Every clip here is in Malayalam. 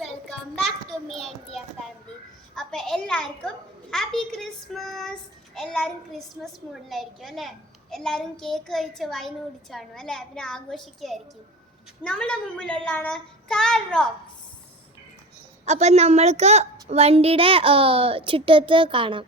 Welcome back to me and Diya family. അപ്പോൾ എല്ലാവർക്കും ഹാപ്പി ക്രിസ്മസ്. എല്ലാവരും ക്രിസ്മസ് മൂഡിലായിരിക്കും അല്ലേ? എല്ലാവരും കേക്ക് കഴിച്ച് വൈൻ കുടിച്ചാണ് അല്ലേ? പിന്നെ ആഘോഷിക്കുകയായിരിക്കും. നമ്മുടെ മുമ്പിലുള്ളതാണ് കാർ റോക്സ്. അപ്പം നമ്മൾക്ക് വണ്ടിയുടെ ചുറ്റത്ത് കാണാം.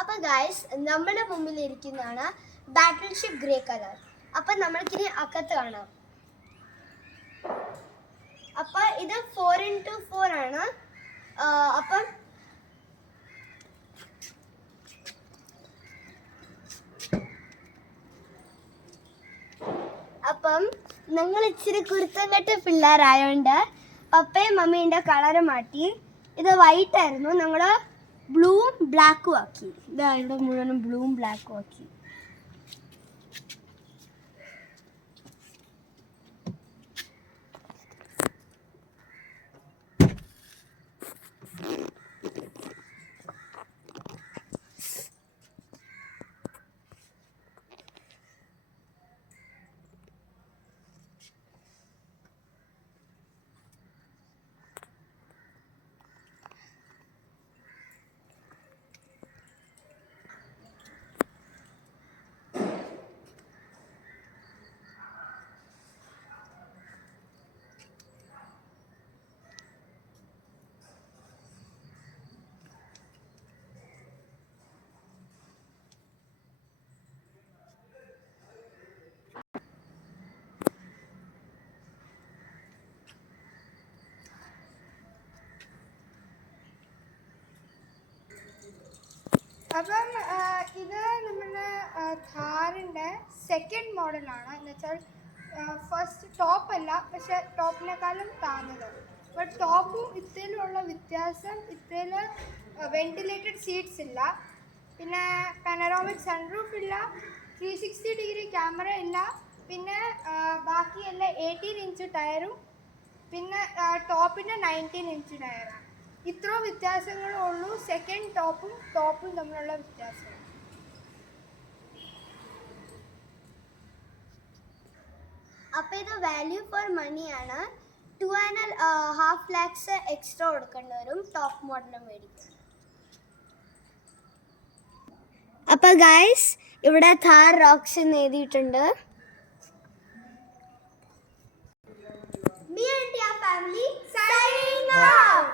അപ്പോൾ ഗൈസ്, നമ്മുടെ മുമ്പിൽ ഇരിക്കുന്നതാണ് ബാറ്റിൽ ഷിപ്പ് ഗ്രേ കളർ. അപ്പം നമ്മൾക്കിനി അക്കത്ത് കാണാം. അപ്പം ഇത് 4x4 ആണ്. അപ്പം ഞങ്ങൾ ഇച്ചിരി കുരുത്തം കെട്ട പിള്ളേരായോണ്ട് പപ്പയും മമ്മീൻ്റെ കളറ് മാറ്റി. ഇത് വൈറ്റ് ആയിരുന്നു, ഞങ്ങൾ ബ്ലൂവും ബ്ലാക്കും ആക്കി. ഇതാ ഇവിടെ മുഴുവനും ബ്ലൂവും ബ്ലാക്കും ആക്കി. അപ്പം ഇത് നമ്മുടെ ഥാറിൻ്റെ സെക്കൻഡ് മോഡലാണ്. എന്ന് വെച്ചാൽ ഫസ്റ്റ് ടോപ്പ് അല്ല, പക്ഷെ ടോപ്പിനേക്കാളും താന്നത്. അപ്പോൾ ടോപ്പും ഇത്തയിലുള്ള വ്യത്യാസം, ഇത്തയിൽ വെന്റിലേറ്റഡ് സീറ്റ്സ് ഇല്ല, പിന്നെ പാനറോമിക് സൺറൂഫ് ഇല്ല, 360 ഡിഗ്രി ക്യാമറ ഇല്ല, പിന്നെ ബാക്കിയെല്ലാം 18 ഇഞ്ച് ടയറും, പിന്നെ ടോപ്പിൻ്റെ 19 ഇഞ്ച് ടയറാണ്. ഇത്ര വ്യത്യാസങ്ങളേ ഉള്ളൂ സെക്കൻഡ് ടോപ്പും തമ്മിലുള്ള വ്യത്യാസം. അപ്പോൾ ഇത് വാല്യൂ ഫോർ മണിയാണ്. 2.5 lakhs എക്സ്ട്രാ കൊടുക്കേണ്ടി വരും ടോപ്പ് മോഡലും മേടിക്കും. അപ്പോൾ ഗൈസ്, ഇവിടെ ഥാർ റോക്സ് എന്ന് എഴുതിയിട്ടുണ്ട്. Me and your family signing off.